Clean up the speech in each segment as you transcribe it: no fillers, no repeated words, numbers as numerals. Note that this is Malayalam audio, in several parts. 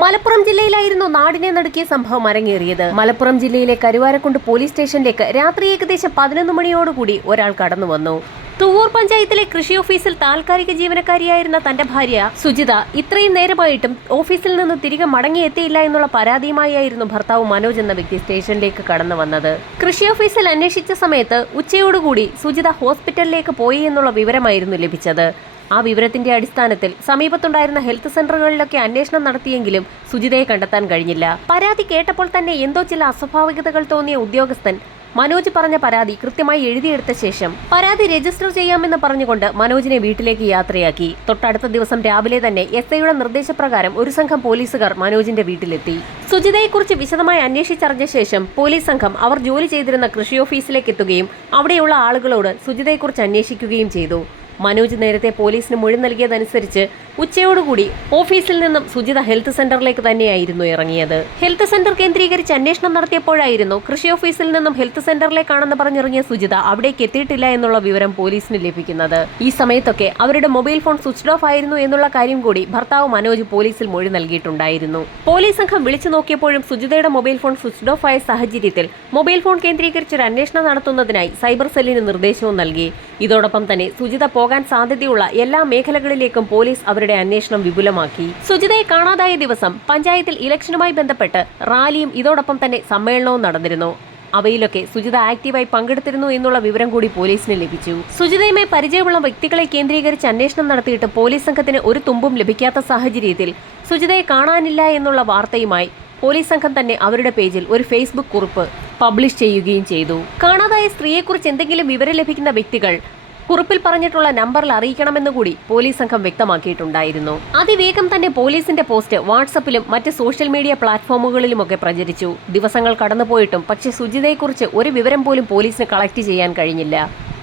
മലപ്പുറം ജില്ലയിലായിരുന്നു നാടിനെ നടുക്കിയ സംഭവം അരങ്ങേറിയത്. മലപ്പുറം ജില്ലയിലെ കരുവാരക്കുണ്ട് പോലീസ് സ്റ്റേഷനിലേക്ക് രാത്രി ഏകദേശം 11 മണിയോടുകൂടി ഒരാൾ കടന്നു വന്നു. തുവ്വൂർ പഞ്ചായത്തിലെ കൃഷി ഓഫീസിൽ താൽക്കാലിക ജീവനക്കാരിയായിരുന്ന തന്റെ ഭാര്യ സുജിത ഇത്രയും നേരമായിട്ടും ഓഫീസിൽ നിന്ന് തിരികെ മടങ്ങിയെത്തിയില്ല എന്നുള്ള പരാതിയുമായിരുന്നു ഭർത്താവ് മനോജ് എന്ന വ്യക്തി സ്റ്റേഷനിലേക്ക് കടന്നു വന്നത്. കൃഷി ഓഫീസിൽ അന്വേഷിച്ച സമയത്ത് ഉച്ചയോടുകൂടി സുജിത ഹോസ്പിറ്റലിലേക്ക് പോയി എന്നുള്ള വിവരമായിരുന്നു ലഭിച്ചത്. ആ വിവരത്തിന്റെ അടിസ്ഥാനത്തിൽ സമീപത്തുണ്ടായിരുന്ന ഹെൽത്ത് സെന്ററുകളിലൊക്കെ അന്വേഷണം നടത്തിയെങ്കിലും സുജിതയെ കണ്ടെത്താൻ കഴിഞ്ഞില്ല. പരാതി കേട്ടപ്പോൾ തന്നെ എന്തോ ചില അസ്വാഭാവികതകൾ തോന്നിയ ഉദ്യോഗസ്ഥൻ മനോജ് പറഞ്ഞ പരാതി കൃത്യമായി എഴുതിയെടുത്ത ശേഷം പരാതി രജിസ്റ്റർ ചെയ്യാമെന്ന് പറഞ്ഞുകൊണ്ട് മനോജിനെ വീട്ടിലേക്ക് യാത്രയാക്കി. തൊട്ടടുത്ത ദിവസം രാവിലെ തന്നെ SIയുടെ നിർദ്ദേശപ്രകാരം ഒരു സംഘം പോലീസുകാർ മനോജിന്റെ വീട്ടിലെത്തി. സുജിതയെക്കുറിച്ച് വിശദമായി അന്വേഷിച്ചറിഞ്ഞ ശേഷം പോലീസ് സംഘം അവർ ജോലി ചെയ്തിരുന്ന കൃഷി ഓഫീസിലേക്ക് എത്തുകയും അവിടെയുള്ള ആളുകളോട് സുജിതയെക്കുറിച്ച് അന്വേഷിക്കുകയും ചെയ്തു. മനോജ് നേരത്തെ പോലീസിന് മൊഴി നൽകിയതനുസരിച്ച് ഉച്ചയോടുകൂടി ഓഫീസിൽ നിന്നും സുജിത ഹെൽത്ത് സെന്ററിലേക്ക് തന്നെയായിരുന്നു ഇറങ്ങിയത്. ഹെൽത്ത് സെന്റർ കേന്ദ്രീകരിച്ച് അന്വേഷണം നടത്തിയപ്പോഴായിരുന്നു കൃഷി ഓഫീസിൽ നിന്നും ഹെൽത്ത് സെന്ററിലേക്കാണെന്ന് പറഞ്ഞിറങ്ങിയ സുജിത അവിടേക്ക് എത്തിയിട്ടില്ല എന്നുള്ള വിവരം പോലീസിന് ലഭിക്കുന്നത്. ഈ സമയത്തൊക്കെ അവരുടെ മൊബൈൽ ഫോൺ സ്വിച്ച്ഡ് ഓഫ് ആയിരുന്നു എന്നുള്ള കാര്യം കൂടി ഭർത്താവ് മനോജ് പോലീസിൽ മൊഴി നൽകിയിട്ടുണ്ടായിരുന്നു. പോലീസ് സംഘം വിളിച്ചു നോക്കിയപ്പോഴും സുജിതയുടെ മൊബൈൽ ഫോൺ സ്വിച്ച്ഡ് ഓഫ് ആയ സാഹചര്യത്തിൽ മൊബൈൽ ഫോൺ കേന്ദ്രീകരിച്ച് ഒരു അന്വേഷണം നടത്തുന്നതിനായി സൈബർ സെല്ലിന് നിർദ്ദേശവും നൽകി. ഇതോടൊപ്പം തന്നെ സുജിത പോകാൻ സാധ്യതയുള്ള എല്ലാ മേഖലകളിലേക്കും പോലീസ് അവരുടെ അന്വേഷണം വിപുലമാക്കി. സുജിതയെ കാണാതായ ദിവസം പഞ്ചായത്തിൽ ഇലക്ഷനുമായി ബന്ധപ്പെട്ട് റാലിയും ഇതോടൊപ്പം തന്നെ സമ്മേളനവും നടന്നിരുന്നു. അവയിലൊക്കെ സുജിത ആക്റ്റീവായി പങ്കെടുത്തിരുന്നു എന്നുള്ള വിവരം കൂടി പോലീസിന് ലഭിച്ചു. സുജിതയുമായി പരിചയമുള്ള വ്യക്തികളെ കേന്ദ്രീകരിച്ച് അന്വേഷണം നടത്തിയിട്ട് പോലീസ് സംഘത്തിന് ഒരു തുമ്പും ലഭിക്കാത്ത സാഹചര്യത്തിൽ സുജിതയെ കാണാനില്ല എന്നുള്ള വാർത്തയുമായി പോലീസ് സംഘം തന്നെ അവരുടെ പേജിൽ ഒരു ഫേസ്ബുക്ക് കുറിപ്പ് പബ്ലിഷ് ചെയ്യുകയും ചെയ്തു. കാണാതായ സ്ത്രീയെക്കുറിച്ച് എന്തെങ്കിലും വിവരം ലഭിക്കുന്ന വ്യക്തികൾ കുറിപ്പിൽ പറഞ്ഞിട്ടുള്ള നമ്പറിൽ അറിയിക്കണമെന്ന് കൂടി പോലീസ് സംഘം വ്യക്തമാക്കിയിട്ടുണ്ടായിരുന്നു. അതിവേഗം തന്നെ പോലീസിന്റെ പോസ്റ്റ് വാട്സപ്പിലും മറ്റ് സോഷ്യൽ മീഡിയ പ്ലാറ്റ്ഫോമുകളിലുമൊക്കെ പ്രചരിച്ചു. ദിവസങ്ങൾ കടന്നുപോയിട്ടും പക്ഷേ സുജിതയെക്കുറിച്ച് ഒരു വിവരം പോലും പോലീസിന് കളക്ട് ചെയ്യാൻ കഴിഞ്ഞില്ല.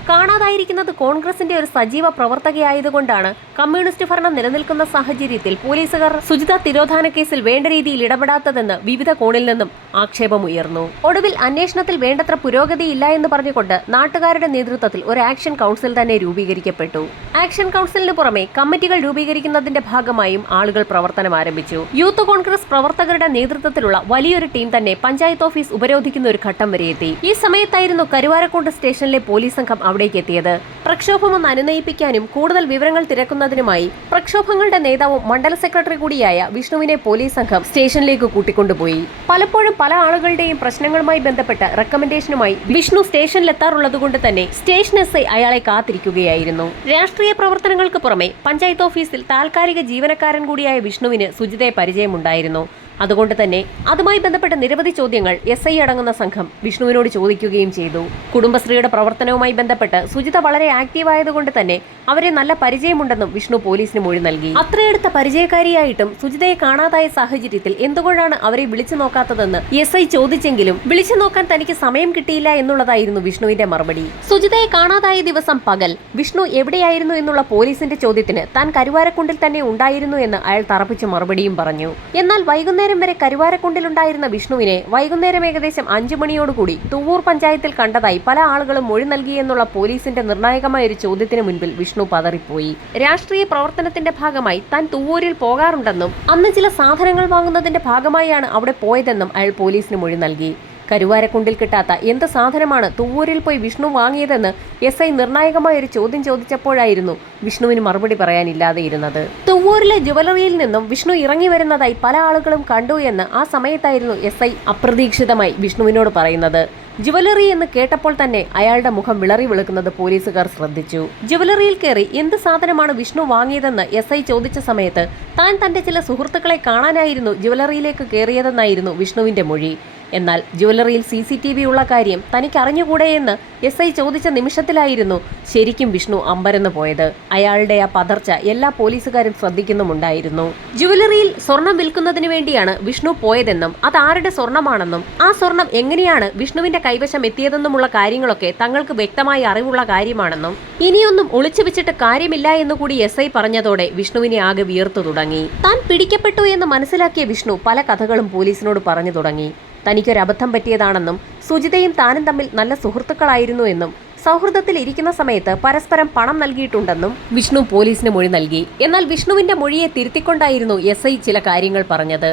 കാണാതായിരിക്കുന്നത് കോൺഗ്രസിന്റെ ഒരു സജീവ പ്രവർത്തകയായതുകൊണ്ടാണ് കമ്മ്യൂണിസ്റ്റ് ഭരണം നിലനിൽക്കുന്ന സാഹചര്യത്തിൽ പോലീസുകാർ സുജിത തിരോധാന കേസിൽ വേണ്ട രീതിയിൽ ഇടപെടാത്തതെന്ന് വിവിധ കോണിൽ നിന്നും ആക്ഷേപമുയർന്നു. ഒടുവിൽ അന്വേഷണത്തിൽ വേണ്ടത്ര പുരോഗതിയില്ല എന്ന് പറഞ്ഞുകൊണ്ട് നാട്ടുകാരുടെ നേതൃത്വത്തിൽ ഒരു ആക്ഷൻ കൗൺസിൽ തന്നെ രൂപീകരിക്കപ്പെട്ടു. ആക്ഷൻ കൗൺസിലിന് പുറമെ കമ്മിറ്റികൾ രൂപീകരിക്കുന്നതിന്റെ ഭാഗമായും ആളുകൾ പ്രവർത്തനം ആരംഭിച്ചു. യൂത്ത് കോൺഗ്രസ് പ്രവർത്തകരുടെ നേതൃത്വത്തിലുള്ള വലിയൊരു ടീം തന്നെ പഞ്ചായത്ത് ഓഫീസ് ഉപരോധിക്കുന്ന ഒരു ഘട്ടം വരെ എത്തി. ഈ സമയത്തായിരുന്നു കരുവാരക്കുണ്ട് സ്റ്റേഷനിലെ പോലീസ് സംഘം അവിടേക്ക് എത്തിയത്. പ്രക്ഷോഭമൊന്ന് അനുനയിപ്പിക്കാനും കൂടുതൽ വിവരങ്ങൾ തിരക്കുന്നതിനുമായി പ്രക്ഷോഭങ്ങളുടെ നേതാവും മണ്ഡല സെക്രട്ടറി കൂടിയായ വിഷ്ണുവിനെ പോലീസ് സംഘം സ്റ്റേഷനിലേക്ക് കൂട്ടിക്കൊണ്ടുപോയി. പലപ്പോഴും പല ആളുകളുടെയും പ്രശ്നങ്ങളുമായി ബന്ധപ്പെട്ട റെക്കമെൻഡേഷനുമായി വിഷ്ണു സ്റ്റേഷനിലെത്താറുള്ളതുകൊണ്ട് തന്നെ സ്റ്റേഷൻ SI അയാളെ കാത്തിരിക്കുകയായിരുന്നു. രാഷ്ട്രീയ പ്രവർത്തനങ്ങൾക്ക് പുറമെ പഞ്ചായത്ത് ഓഫീസിൽ താൽക്കാലിക ജീവനക്കാരൻ കൂടിയായ വിഷ്ണുവിന് സുജിതയെ പരിചയമുണ്ടായിരുന്നു. അതുകൊണ്ട് തന്നെ അതുമായി ബന്ധപ്പെട്ട നിരവധി ചോദ്യങ്ങൾ SI അടങ്ങുന്ന സംഘം വിഷ്ണുവിനോട് ചോദിക്കുകയും ചെയ്തു. കുടുംബശ്രീയുടെ പ്രവർത്തനവുമായി ബന്ധപ്പെട്ട് സുജിത വളരെ ആക്റ്റീവായതുകൊണ്ട് തന്നെ അവരെ നല്ല പരിചയമുണ്ടെന്നും വിഷ്ണു പോലീസിന് മൊഴി നൽകി. അത്രയെടുത്ത പരിചയക്കാരിയായിട്ടും സുജിതയെ കാണാതായ സാഹചര്യത്തിൽ എന്തുകൊണ്ടാണ് അവരെ വിളിച്ചു നോക്കാത്തതെന്ന് SI ചോദിച്ചെങ്കിലും വിളിച്ചു നോക്കാൻ തനിക്ക് സമയം കിട്ടിയില്ല എന്നുള്ളതായിരുന്നു വിഷ്ണുവിന്റെ മറുപടി. സുജിതയെ കാണാതായ ദിവസം പകൽ വിഷ്ണു എവിടെയായിരുന്നു എന്നുള്ള പോലീസിന്റെ ചോദ്യത്തിന് താൻ കരുവാരക്കുണ്ടിൽ തന്നെ ഉണ്ടായിരുന്നു എന്ന് അയാൾ തറപ്പിച്ച് മറുപടിയും പറഞ്ഞു. എന്നാൽ വൈകുന്നേരം വരെ കരുവാരക്കുണ്ടിലുണ്ടായിരുന്ന വിഷ്ണുവിനെ വൈകുന്നേരം ഏകദേശം 5 മണിയോടുകൂടി തുവ്വൂർ പഞ്ചായത്തിൽ കണ്ടതായി പല ആളുകളും മൊഴി നൽകിയെന്നുള്ള പോലീസിന്റെ നിർണായകമായ ഒരു ചോദ്യത്തിന് മുൻപിൽ വിഷ്ണു പതറിപ്പോയി. രാഷ്ട്രീയ പ്രവർത്തനത്തിന്റെ ഭാഗമായി താൻ തുവ്വൂരിൽ പോകാറുണ്ടെന്നും അന്ന് ചില സാധനങ്ങൾ വാങ്ങുന്നതിന്റെ ഭാഗമായാണ് അവിടെ പോയതെന്നും അയാൾ പോലീസിന് മൊഴി നൽകി. കരുവാരക്കുണ്ടിൽ കിട്ടാത്ത എന്ത് സാധനമാണ് തുവ്വൂരിൽ പോയി വിഷ്ണു വാങ്ങിയതെന്ന് SI നിർണായകമായ ഒരു ചോദ്യം ചോദിച്ചപ്പോഴായിരുന്നു വിഷ്ണുവിന് മറുപടി പറയാനില്ലാതെയിരുന്നത്. തുവ്വൂരിലെ ജുവലറിയിൽ നിന്നും വിഷ്ണു ഇറങ്ങി വരുന്നതായി പല ആളുകളും കണ്ടു എന്ന് ആ സമയത്തായിരുന്നു SI അപ്രതീക്ഷിതമായി വിഷ്ണുവിനോട് പറയുന്നത്. ജുവലറി എന്ന് കേട്ടപ്പോൾ തന്നെ അയാളുടെ മുഖം വിളറി വെളുക്കുന്നത് പോലീസുകാർ ശ്രദ്ധിച്ചു. ജുവലറിയിൽ കയറി എന്ത് സാധനമാണ് വിഷ്ണു വാങ്ങിയതെന്ന് SI ചോദിച്ച സമയത്ത് താൻ തന്റെ ചില സുഹൃത്തുക്കളെ കാണാനായിരുന്നു ജുവലറിയിലേക്ക് കയറിയതെന്നായിരുന്നു വിഷ്ണുവിന്റെ മൊഴി. എന്നാൽ ജുവലറിയിൽ CCTV ഉള്ള കാര്യം തനിക്ക് അറിഞ്ഞുകൂടെയെന്ന് SI ചോദിച്ച നിമിഷത്തിലായിരുന്നു ശരിക്കും വിഷ്ണു അമ്പരന്ന് പോയത്. അയാളുടെ ആ പതർച്ച എല്ലാ പോലീസുകാരും ശ്രദ്ധിക്കുന്നുമുണ്ടായിരുന്നു. ജുവലറിയിൽ സ്വർണം വിൽക്കുന്നതിന് വേണ്ടിയാണ് വിഷ്ണു പോയതെന്നും അത് ആരുടെ സ്വർണമാണെന്നും ആ സ്വർണം എങ്ങനെയാണ് വിഷ്ണുവിന്റെ കൈവശം എത്തിയതെന്നുമുള്ള കാര്യങ്ങളൊക്കെ തങ്ങൾക്ക് വ്യക്തമായി അറിവുള്ള കാര്യമാണെന്നും ഇനിയൊന്നും ഒളിച്ചു വെച്ചിട്ട് കാര്യമില്ല എന്നുകൂടി SI പറഞ്ഞതോടെ വിഷ്ണുവിനെ ആകെ വിയർത്തു തുടങ്ങി. താൻ പിടിക്കപ്പെട്ടു എന്ന് മനസ്സിലാക്കിയ വിഷ്ണു പല കഥകളും പോലീസിനോട് പറഞ്ഞു തുടങ്ങി. തനിക്കൊരബദ്ധം പറ്റിയതാണെന്നും സുജിതയും താനും തമ്മിൽ നല്ല സുഹൃത്തുക്കളായിരുന്നു എന്നും സൗഹൃദത്തിൽ ഇരിക്കുന്ന സമയത്ത് പരസ്പരം പണം നൽകിയിട്ടുണ്ടെന്നും വിഷ്ണു പോലീസിന് മൊഴി നൽകി. എന്നാൽ വിഷ്ണുവിന്റെ മൊഴിയെ തിരുത്തിക്കൊണ്ടായിരുന്നു SI ചില കാര്യങ്ങൾ പറഞ്ഞത്.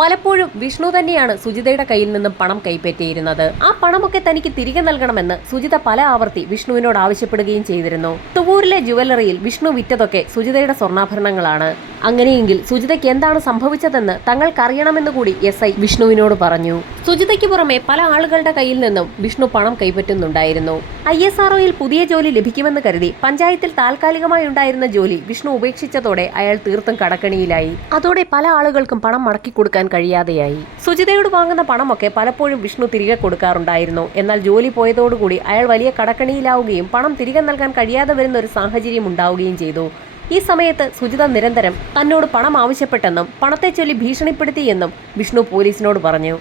പലപ്പോഴും വിഷ്ണു തന്നെയാണ് സുജിതയുടെ കയ്യിൽ നിന്നും പണം കൈപ്പറ്റിയിരുന്നത്. ആ പണമൊക്കെ തനിക്ക് തിരികെ നൽകണമെന്ന് സുജിത പല ആവർത്തി വിഷ്ണുവിനോട് ആവശ്യപ്പെടുകയും ചെയ്തിരുന്നു. തുവൂരിലെ ജുവലറിയിൽ വിഷ്ണു വിറ്റതൊക്കെ സുജിതയുടെ സ്വർണ്ണാഭരണങ്ങളാണ്. അങ്ങനെയെങ്കിൽ സുജിതയ്ക്ക് എന്താണ് സംഭവിച്ചതെന്ന് തങ്ങൾക്കറിയണമെന്ന് കൂടി SI വിഷ്ണുവിനോട് പറഞ്ഞു. സുജിതയ്ക്ക് പുറമെ പല ആളുകളുടെ കയ്യിൽ നിന്നും വിഷ്ണു പണം കൈപ്പറ്റുന്നുണ്ടായിരുന്നു. ISROയിൽ പുതിയ ജോലി ലഭിക്കുമെന്ന് കരുതി പഞ്ചായത്തിൽ താൽക്കാലികമായി ഉണ്ടായിരുന്ന ജോലി വിഷ്ണു ഉപേക്ഷിച്ചതോടെ അയാൾ തീർത്തും കടക്കണിയിലായി. അതോടെ പല ആളുകൾക്കും പണം മടക്കി കൊടുക്കാൻ കഴിയാതെയായി. സുജിതയോട് വാങ്ങുന്ന പണമൊക്കെ പലപ്പോഴും വിഷ്ണു തിരികെ കൊടുക്കാറുണ്ടായിരുന്നു. എന്നാൽ ജോലി പോയതോടുകൂടി അയാൾ വലിയ കടക്കണിയിലാവുകയും പണം തിരികെ നൽകാൻ കഴിയാതെ വരുന്ന ഒരു സാഹചര്യം ഉണ്ടാവുകയും ചെയ്തു. ഈ സമയത്ത് സുജിത നിരന്തരം തന്നോട് പണം ആവശ്യപ്പെട്ടെന്നും പണത്തെ ചൊല്ലി ഭീഷണിപ്പെടുത്തിയെന്നും വിഷ്ണു പോലീസിനോട് പറഞ്ഞു.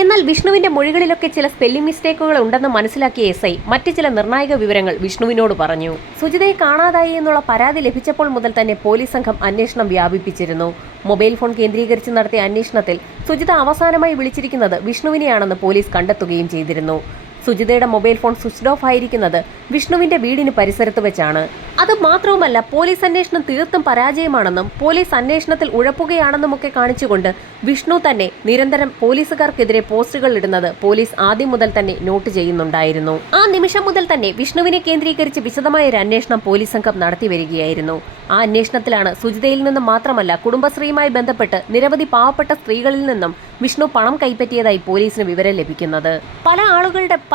എന്നാൽ വിഷ്ണുവിന്റെ മൊഴികളിലൊക്കെ ചില സ്പെല്ലിംഗ് മിസ്റ്റേക്കുകൾ ഉണ്ടെന്ന് മനസ്സിലാക്കിയ SI മറ്റ് ചില നിർണായക വിവരങ്ങൾ വിഷ്ണുവിനോട് പറഞ്ഞു. സുജിതയെ കാണാതായി എന്നുള്ള പരാതി ലഭിച്ചപ്പോൾ മുതൽ തന്നെ പോലീസ് സംഘം അന്വേഷണം വ്യാപിപ്പിച്ചിരുന്നു. മൊബൈൽ ഫോൺ കേന്ദ്രീകരിച്ച് നടത്തിയ അന്വേഷണത്തിൽ സുജിത അവസാനമായി വിളിച്ചിരിക്കുന്നത് വിഷ്ണുവിനെയാണെന്ന് പോലീസ് കണ്ടെത്തുകയും ചെയ്തിരുന്നു. സുജിതയുടെ മൊബൈൽ ഫോൺ സ്വിച്ച്ഡ് ഓഫ് ആയിരിക്കുന്നത് വിഷ്ണുവിന്റെ വീടിന് പരിസരത്ത് വെച്ചാണ്. അത് മാത്രവുമല്ല, പോലീസ് അന്വേഷണം തീർത്തും പരാജയമാണെന്നും പോലീസ് അന്വേഷണത്തിൽ ഉഴപ്പുകയാണെന്നുമൊക്കെ കാണിച്ചുകൊണ്ട് വിഷ്ണു തന്നെ നിരന്തരം പോലീസുകാർക്കെതിരെ പോസ്റ്റുകൾ ഇടുന്നത് പോലീസ് ആദ്യം മുതൽ തന്നെ നോട്ട് ചെയ്യുന്നുണ്ടായിരുന്നു. ആ നിമിഷം മുതൽ തന്നെ വിഷ്ണുവിനെ കേന്ദ്രീകരിച്ച് വിശദമായ ഒരു അന്വേഷണം പോലീസ് സംഘം നടത്തി വരികയായിരുന്നു. ആ അന്വേഷണത്തിലാണ് സുജിതയിൽ നിന്നും മാത്രമല്ല കുടുംബശ്രീയുമായി ബന്ധപ്പെട്ട് നിരവധി പാവപ്പെട്ട സ്ത്രീകളിൽ നിന്നും വിഷ്ണു പണം കൈപ്പറ്റിയതായി പോലീസിന് വിവരം ലഭിക്കുന്നത്.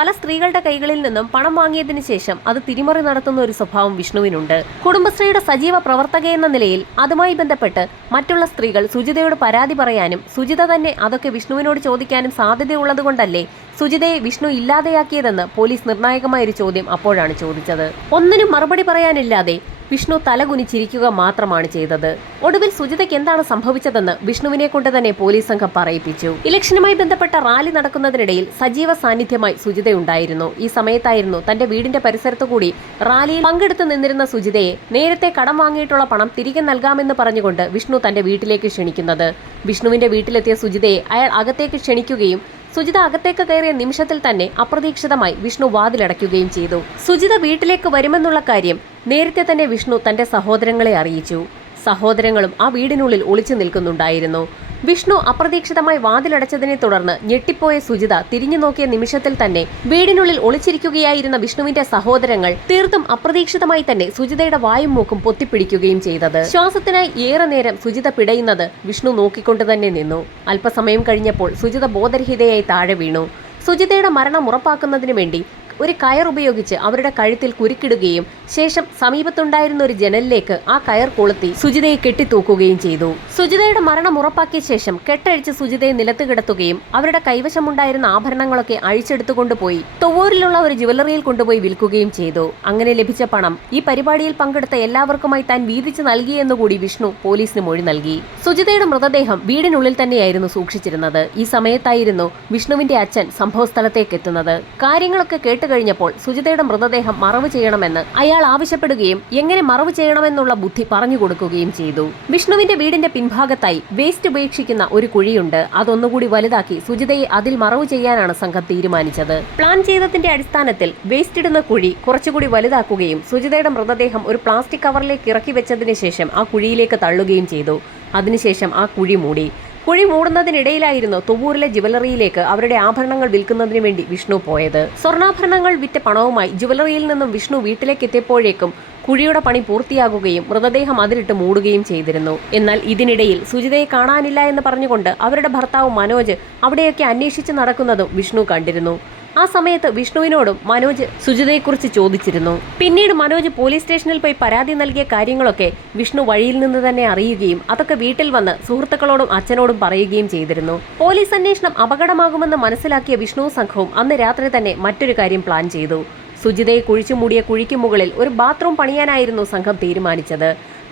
പല സ്ത്രീകളുടെ കൈകളിൽ നിന്നും പണം വാങ്ങിയതിനു ശേഷം അത് തിരിമറി നടത്തുന്ന ഒരു സ്വഭാവം വിഷ്ണുവിനുണ്ട്. കുടുംബശ്രീയുടെ സജീവ പ്രവർത്തക എന്ന നിലയിൽ അതുമായി ബന്ധപ്പെട്ട് മറ്റുള്ള സ്ത്രീകൾ സുജിതയോട് പരാതി പറയാനും സുജിത തന്നെ അതൊക്കെ വിഷ്ണുവിനോട് ചോദിക്കാനും സാധ്യതയുള്ളതുകൊണ്ടല്ലേ സുജിതയെ വിഷ്ണു ഇല്ലാതെയാക്കിയതെന്ന് പോലീസ് നിർണായകമായൊരു ചോദ്യം അപ്പോഴാണ് ചോദിച്ചത്. ഒന്നിനും മറുപടി പറയാനില്ലാതെ വിഷ്ണു തലകുനിച്ചിരിക്കുക മാത്രമാണ് ചെയ്തത്. ഒടുവിൽ സുജിതയ്ക്ക് എന്താണ് സംഭവിച്ചതെന്ന് വിഷ്ണുവിനെ കൊണ്ട് തന്നെ പോലീസ് സംഘം പറയിപ്പിച്ചു. ഇലക്ഷനുമായി ബന്ധപ്പെട്ട റാലി നടക്കുന്നതിനിടയിൽ സജീവ സാന്നിധ്യമായി സുജിതയുണ്ടായിരുന്നു. ഈ സമയത്തായിരുന്നു തന്റെ വീടിന്റെ പരിസരത്തുകൂടി റാലിയിൽ പങ്കെടുത്തു നിന്നിരുന്ന സുജിതയെ നേരത്തെ കടം വാങ്ങിയിട്ടുള്ള പണം തിരികെ നൽകാമെന്ന് പറഞ്ഞുകൊണ്ട് വിഷ്ണു തന്റെ വീട്ടിലേക്ക് ക്ഷണിക്കുന്നത്. വിഷ്ണുവിന്റെ വീട്ടിലെത്തിയ സുജിതയെ അയാൾ അകത്തേക്ക് ക്ഷണിക്കുകയും സുജിത അകത്തേക്ക് കയറിയ നിമിഷത്തിൽ തന്നെ അപ്രതീക്ഷിതമായി വിഷ്ണു വാതിലടയ്ക്കുകയും ചെയ്തു. സുജിത വീട്ടിലേക്ക് വരുമെന്നുള്ള കാര്യം നേരത്തെ തന്നെ വിഷ്ണു തന്റെ സഹോദരങ്ങളെ അറിയിച്ചു. സഹോദരങ്ങളും ആ വീടിനുള്ളിൽ ഒളിച്ചു നിൽക്കുന്നുണ്ടായിരുന്നു. വിഷ്ണു അപ്രതീക്ഷിതമായി വാതിലടച്ചതിനെ തുടർന്ന് ഞെട്ടിപ്പോയ സുജിത തിരിഞ്ഞു നോക്കിയ നിമിഷത്തിൽ തന്നെ വീടിനുള്ളിൽ ഒളിച്ചിരിക്കുകയായിരുന്ന വിഷ്ണുവിന്റെ സഹോദരങ്ങൾ തീർത്തും അപ്രതീക്ഷിതമായി തന്നെ സുജിതയുടെ വായും മൂക്കും പൊത്തിപ്പിടിക്കുകയും ചെയ്തത്. ശ്വാസത്തിനായി ഏറെ നേരം സുജിത പിടയുന്നത് വിഷ്ണു നോക്കിക്കൊണ്ട് തന്നെ നിന്നു. അല്പസമയം കഴിഞ്ഞപ്പോൾ സുജിത ബോധരഹിതയായി താഴെ വീണു. സുജിതയുടെ മരണം ഉറപ്പാക്കുന്നതിന് വേണ്ടി ഒരു കയർ ഉപയോഗിച്ച് അവരുടെ കഴുത്തിൽ കുരുക്കിടുകയും ശേഷം സമീപത്തുണ്ടായിരുന്ന ഒരു ജനലിലേക്ക് ആ കയർ കൊളുത്തി സുജിതയെ കെട്ടിത്തൂക്കുകയും ചെയ്തു. സുജിതയുടെ മരണം ഉറപ്പാക്കിയ ശേഷം കെട്ടഴിച്ച് സുജിതയെ നിലത്ത് കിടത്തുകയും അവരുടെ കൈവശമുണ്ടായിരുന്ന ആഭരണങ്ങളൊക്കെ അഴിച്ചെടുത്തുകൊണ്ടുപോയി തുവൂരിലുള്ള ഒരു ജുവലറിയിൽ കൊണ്ടുപോയി വിൽക്കുകയും ചെയ്തു. അങ്ങനെ ലഭിച്ച പണം ഈ പരിപാടിയിൽ പങ്കെടുത്ത എല്ലാവർക്കുമായി താൻ വീതിച്ചു നൽകിയെന്നുകൂടി വിഷ്ണു പോലീസിന് മൊഴി നൽകി. സുജിതയുടെ മൃതദേഹം വീടിനുള്ളിൽ തന്നെയായിരുന്നു സൂക്ഷിച്ചിരുന്നത്. ഈ സമയത്തായിരുന്നു വിഷ്ണുവിന്റെ അച്ഛൻ സംഭവസ്ഥലത്തേക്ക് എത്തുന്നത്. കാര്യങ്ങളൊക്കെ കേട്ട് കഴിഞ്ഞപ്പോൾ സുജിതയുടെ മൃതദേഹം മറവ് ചെയ്യണമെന്ന് അയാൾ ആവശ്യപ്പെടുകയും എങ്ങനെ മറവ് ചെയ്യണമെന്നുള്ള ബുദ്ധി പറഞ്ഞു കൊടുക്കുകയും ചെയ്തു. വിഷ്ണുവിന്റെ വീടിന്റെ പിൻഭാഗത്തായി വേസ്റ്റ് ഉപേക്ഷിക്കുന്ന ഒരു കുഴിയുണ്ട്. അതൊന്നുകൂടി വലുതാക്കി സുജിതയെ അതിൽ മറവ് ചെയ്യാനാണ് സംഘം തീരുമാനിച്ചത്. പ്ലാൻ ചെയ്തതിന്റെ അടിസ്ഥാനത്തിൽ വേസ്റ്റ് ഇടുന്ന കുഴി കുറച്ചുകൂടി വലുതാക്കുകയും സുജിതയുടെ മൃതദേഹം ഒരു പ്ലാസ്റ്റിക് കവറിലേക്ക് ഇറക്കി വെച്ചതിന് ശേഷം ആ കുഴിയിലേക്ക് തള്ളുകയും ചെയ്തു. അതിനുശേഷം ആ കുഴി മൂടി. കുഴി മൂടുന്നതിനിടയിലായിരുന്നു തുവൂരിലെ ജുവലറിയിലേക്ക് അവരുടെ ആഭരണങ്ങൾ വിൽക്കുന്നതിന് വേണ്ടി വിഷ്ണു പോയത്. സ്വർണ്ണാഭരണങ്ങൾ വിറ്റ പണവുമായി ജുവലറിയിൽ നിന്നും വിഷ്ണു വീട്ടിലേക്ക് എത്തിയപ്പോഴേക്കും കുഴിയുടെ പണി പൂർത്തിയാകുകയും മൃതദേഹം അതിലിട്ട് മൂടുകയും ചെയ്തിരുന്നു. എന്നാൽ ഇതിനിടയിൽ സുജിതയെ കാണാനില്ല എന്ന് പറഞ്ഞുകൊണ്ട് അവരുടെ ഭർത്താവ് മനോജ് അവിടെയൊക്കെ അന്വേഷിച്ച് നടക്കുന്നതും വിഷ്ണു കണ്ടിരുന്നു. ആ സമയത്ത് വിഷ്ണുവിനോടും മനോജ് സുജിതയെക്കുറിച്ച് ചോദിച്ചിരുന്നു. പിന്നീട് മനോജ് പോലീസ് സ്റ്റേഷനിൽ പോയി പരാതി നൽകിയ കാര്യങ്ങളൊക്കെ വിഷ്ണു വഴിയിൽ നിന്ന് തന്നെ അറിയുകയും അതൊക്കെ വീട്ടിൽ വന്ന് സുഹൃത്തുക്കളോടും അച്ഛനോടും പറയുകയും ചെയ്തിരുന്നു. പോലീസ് അന്വേഷണം അപകടമാകുമെന്ന് മനസ്സിലാക്കിയ വിഷ്ണു സംഘവും അന്ന് രാത്രി തന്നെ മറ്റൊരു കാര്യം പ്ലാൻ ചെയ്തു. സുജിതയെ കുഴിച്ചു മൂടിയ കുഴിക്ക് മുകളിൽ ഒരു ബാത്റൂം പണിയാനായിരുന്നു സംഘം തീരുമാനിച്ചത്.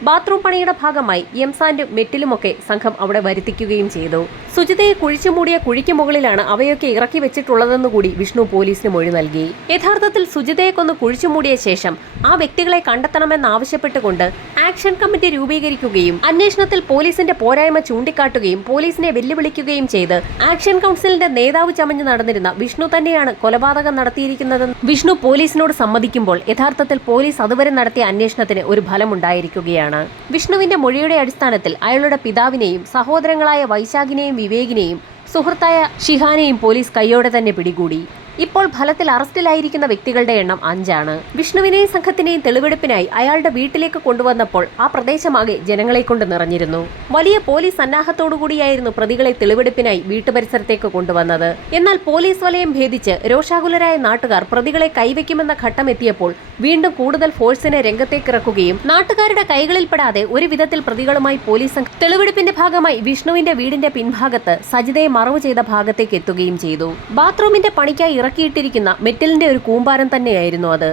ബാത്റൂം പണിയുടെ ഭാഗമായി എംസാൻഡും മെറ്റിലുമൊക്കെ സംഘം അവിടെ വരുത്തിക്കുകയും ചെയ്തു. സുജിതയെ കുഴിച്ചുമൂടിയ കുഴിക്ക് മുകളിലാണ് അവയൊക്കെ ഇറക്കി വെച്ചിട്ടുള്ളതെന്നുകൂടി വിഷ്ണു പോലീസിന് മൊഴി നൽകി. യഥാർത്ഥത്തിൽ സുജിതയെ കൊന്ന് കുഴിച്ചുമൂടിയ ശേഷം ആ വ്യക്തികളെ കണ്ടെത്തണമെന്നാവശ്യപ്പെട്ടുകൊണ്ട് ആക്ഷൻ കമ്മിറ്റി രൂപീകരിക്കുകയും അന്വേഷണത്തിൽ പോലീസിന്റെ പോരായ്മ ചൂണ്ടിക്കാട്ടുകയും പോലീസിനെ വെല്ലുവിളിക്കുകയും ചെയ്ത് ആക്ഷൻ കൗൺസിലിന്റെ നേതാവ് ചമഞ്ഞു നടന്നിരുന്ന വിഷ്ണു തന്നെയാണ് കൊലപാതകം നടത്തിയിരിക്കുന്നതെന്ന് വിഷ്ണു പോലീസിനോട് സമ്മതിക്കുമ്പോൾ യഥാർത്ഥത്തിൽ പോലീസ് അതുവരെ നടത്തിയ അന്വേഷണത്തിന് ഒരു ഫലമുണ്ടായിരിക്കുകയാണ്. വിഷ്ണുവിന്റെ മൊഴിയുടെ അടിസ്ഥാനത്തിൽ അയാളുടെ പിതാവിനെയും സഹോദരങ്ങളായ വൈശാഖിനെയും വിവേകിനെയും സുഹൃത്തായ ഷിഹാനെയും പോലീസ് കൈയോടെ തന്നെ പിടികൂടി. ഇപ്പോൾ ഫലത്തിൽ അറസ്റ്റിലായിരിക്കുന്ന വ്യക്തികളുടെ എണ്ണം 5 ആണ്. വിഷ്ണുവിനെയും സംഘത്തിനെയും തെളിവെടുപ്പിനായി അയാളുടെ വീട്ടിലേക്ക് കൊണ്ടുവന്നപ്പോൾ ആ പ്രദേശമാകെ ജനങ്ങളെ കൊണ്ട് നിറഞ്ഞിരുന്നു. വലിയ പോലീസ് സന്നാഹത്തോടുകൂടിയായിരുന്നു പ്രതികളെ തെളിവെടുപ്പിനായി വീട്ടുപരിസരത്തേക്ക് കൊണ്ടുവന്നത്. എന്നാൽ പോലീസ് വലയം ഭേദിച്ച് രോഷാകുലരായ നാട്ടുകാർ പ്രതികളെ കൈവയ്ക്കുമെന്ന ഘട്ടം എത്തിയപ്പോൾ വീണ്ടും കൂടുതൽ ഫോഴ്സിനെ രംഗത്തേക്കിറക്കുകയും നാട്ടുകാരുടെ കൈകളിൽപ്പെടാതെ ഒരു വിധത്തിൽ പ്രതികളുമായി പോലീസ് സംഘം തെളിവെടുപ്പിന്റെ ഭാഗമായി വിഷ്ണുവിന്റെ വീടിന്റെ പിൻഭാഗത്ത് സജിതയെ മറവ് ചെയ്ത ഭാഗത്തേക്ക് എത്തുകയും ചെയ്തു. ബാത്റൂമിന്റെ പണിക്കായി ഇറക്കിയിട്ടിരിക്കുന്ന മെറ്റലിന്റെ ഒരു കൂമ്പാരം തന്നെയായിരുന്നു അത്.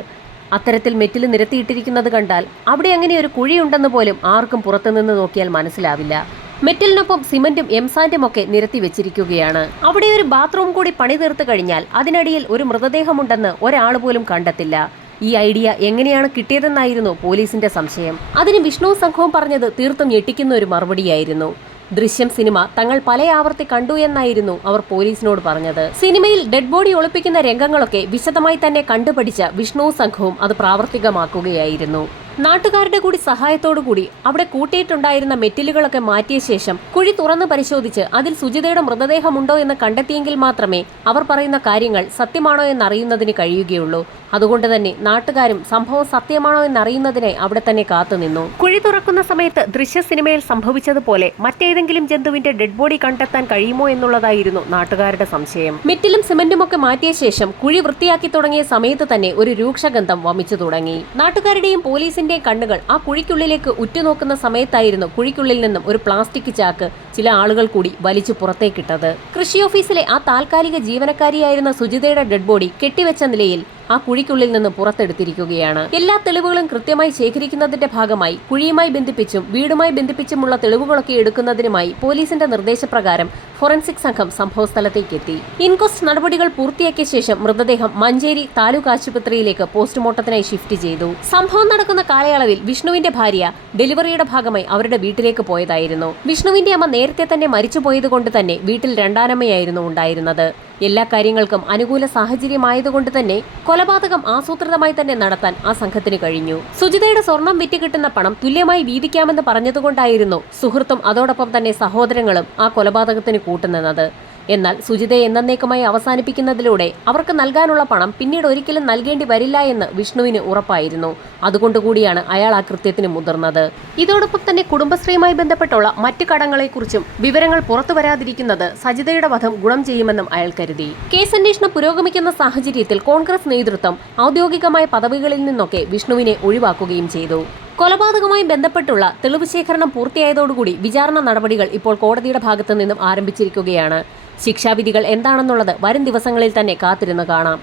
അത്തരത്തിൽ മെറ്റിൽ നിരത്തിയിട്ടിരിക്കുന്നത് കണ്ടാൽ അവിടെ അങ്ങനെ ഒരു കുഴിയുണ്ടെന്ന് പോലും ആർക്കും പുറത്തുനിന്ന് നോക്കിയാൽ മനസ്സിലാവില്ല. മെറ്റലിനൊപ്പം സിമന്റും എംസാൻഡും ഒക്കെ നിരത്തി വെച്ചിരിക്കുകയാണ്. അവിടെ ഒരു ബാത്റൂം കൂടി പണി തീർത്തു കഴിഞ്ഞാൽ അതിനടിയിൽ ഒരു മൃതദേഹമുണ്ടെന്ന് ഒരാൾ പോലും കണ്ടെത്തില്ല. ഈ ഐഡിയ എങ്ങനെയാണ് കിട്ടിയതെന്നായിരുന്നു പോലീസിന്റെ സംശയം. അതിന് വിഷ്ണു സംഘവും പറഞ്ഞത് തീർത്തും ഞെട്ടിക്കുന്ന ഒരു മറുപടിയായിരുന്നു. ദൃശ്യം സിനിമ തങ്ങൾ പല ആവർത്തി കണ്ടു എന്നായിരുന്നു അവർ പോലീസിനോട് പറഞ്ഞത്. സിനിമയിൽ ഡെഡ് ബോഡി ഒളിപ്പിക്കുന്ന രംഗങ്ങളൊക്കെ വിശദമായി തന്നെ കണ്ടുപഠിച്ച വിഷ്ണു സംഘവും അത് പ്രാവർത്തികമാക്കുകയായിരുന്നു. നാട്ടുകാരുടെ കൂടി സഹായത്തോടുകൂടി അവിടെ കൂട്ടിയിട്ടുണ്ടായിരുന്ന മെറ്റിലുകളൊക്കെ മാറ്റിയ ശേഷം കുഴി തുറന്ന് പരിശോധിച്ച് അതിൽ സുജിതയുടെ മൃതദേഹമുണ്ടോ എന്ന് കണ്ടെത്തിയെങ്കിൽ മാത്രമേ അവർ പറയുന്ന കാര്യങ്ങൾ സത്യമാണോ എന്നറിയുന്നതിന് കഴിയുകയുള്ളൂ. അതുകൊണ്ട് തന്നെ നാട്ടുകാരും സംഭവം സത്യമാണോ എന്നറിയുന്നതിനായി അവിടെ തന്നെ കാത്തുനിന്നു. കുഴി തുറക്കുന്ന സമയത്ത് ദൃശ്യ സിനിമയിൽ സംഭവിച്ചതുപോലെ മറ്റേതെങ്കിലും ജന്തുവിന്റെ ഡെഡ് ബോഡി കണ്ടെത്താൻ കഴിയുമോ എന്നുള്ളതായിരുന്നു നാട്ടുകാരുടെ സംശയം. മെറ്റിലും സിമന്റും ഒക്കെ മാറ്റിയ ശേഷം കുഴി വൃത്തിയാക്കി തുടങ്ങിയ സമയത്ത് തന്നെ ഒരു രൂക്ഷഗന്ധം വമിച്ചു തുടങ്ങി. നാട്ടുകാരുടെയും പോലീസിന്റെ കണ്ണുകൾ ആ കുഴിക്കുള്ളിലേക്ക് ഉറ്റുനോക്കുന്ന സമയത്തായിരുന്നു കുഴിക്കുള്ളിൽ നിന്നും ഒരു പ്ലാസ്റ്റിക് ചാക്ക് ചില ആളുകൾ കൂടി വലിച്ചു പുറത്തേക്കിട്ടത്. കൃഷി ഓഫീസിലെ ആ താൽക്കാലിക ജീവനക്കാരിയായിരുന്ന സുജിതയുടെ ഡെഡ് ബോഡി കെട്ടിവെച്ച നിലയിൽ ആ കുഴിക്കുള്ളിൽ നിന്ന് പുറത്തെടുത്തിരിക്കുകയാണ്. എല്ലാ തെളിവുകളും കൃത്യമായി ശേഖരിക്കുന്നതിന്റെ ഭാഗമായി കുഴിയുമായി ബന്ധിപ്പിച്ചും വീടുമായി ബന്ധിപ്പിച്ചുമുള്ള തെളിവുകളൊക്കെ എടുക്കുന്നതിനുമായി പോലീസിന്റെ നിർദ്ദേശപ്രകാരം ഫോറൻസിക് സംഘം സംഭവസ്ഥലത്തേക്ക് എത്തി. ഇൻക്വസ്റ്റ് നടപടികൾ പൂർത്തിയാക്കിയ ശേഷം മൃതദേഹം മഞ്ചേരി താലൂക്ക് ആശുപത്രിയിലേക്ക് പോസ്റ്റ്മോർട്ടത്തിനായി ഷിഫ്റ്റ് ചെയ്തു. സംഭവം നടക്കുന്ന കാലയളവിൽ വിഷ്ണുവിന്റെ ഭാര്യ ഡെലിവറിയുടെ ഭാഗമായി അവരുടെ വീട്ടിലേക്ക് പോയതായിരുന്നു. വിഷ്ണുവിന്റെ അമ്മ നേരത്തെ തന്നെ മരിച്ചുപോയത് കൊണ്ട് തന്നെ വീട്ടിൽ രണ്ടാനമ്മയായിരുന്നു ഉണ്ടായിരുന്നത്. എല്ലാ കാര്യങ്ങൾക്കും അനുകൂല സാഹചര്യമായതുകൊണ്ട് തന്നെ കൊലപാതകം ആസൂത്രിതമായി തന്നെ നടത്താൻ ആ സംഘത്തിന് കഴിഞ്ഞു. സുജിതയുടെ സ്വർണം വിറ്റ് കിട്ടുന്ന പണം തുല്യമായി വീതിക്കാമെന്ന് പറഞ്ഞതുകൊണ്ടായിരുന്നു സുഹൃത്തും അതോടൊപ്പം തന്നെ സഹോദരങ്ങളും ആ കൊലപാതകത്തിന് കൂട്ടുനിന്നത്. എന്നാൽ സുജിതയെ എന്നേക്കുമായി അവസാനിപ്പിക്കുന്നതിലൂടെ അവർക്ക് നൽകാനുള്ള പണം പിന്നീട് ഒരിക്കലും നൽകേണ്ടി വരില്ല എന്ന് വിഷ്ണുവിന് ഉറപ്പായിരുന്നു. അതുകൊണ്ടുകൂടിയാണ് അയാൾ ആ കൃത്യത്തിന് മുതിർന്നത്. ഇതോടൊപ്പം തന്നെ കുടുംബശ്രീയുമായി ബന്ധപ്പെട്ടുള്ള മറ്റ് കടങ്ങളെക്കുറിച്ചും വിവരങ്ങൾ പുറത്തു വരാതിരിക്കുന്നത് സജിതയുടെ വധം ഗുണം ചെയ്യുമെന്നും അയാൾ കരുതി. കേസന്വേഷണം പുരോഗമിക്കുന്ന സാഹചര്യത്തിൽ കോൺഗ്രസ് നേതൃത്വം ഔദ്യോഗികമായ പദവികളിൽ നിന്നൊക്കെ വിഷ്ണുവിനെ ഒഴിവാക്കുകയും ചെയ്തു. കൊലപാതകവുമായി ബന്ധപ്പെട്ടുള്ള തെളിവ് ശേഖരണം പൂർത്തിയായതോടുകൂടി വിചാരണ നടപടികൾ ഇപ്പോൾ കോടതിയുടെ ഭാഗത്തു നിന്നും ആരംഭിച്ചിരിക്കുകയാണ്. ശിക്ഷാവിധികൾ എന്താണെന്നുള്ളത് വരും ദിവസങ്ങളിൽ തന്നെ കാത്തിരുന്ന് കാണാം.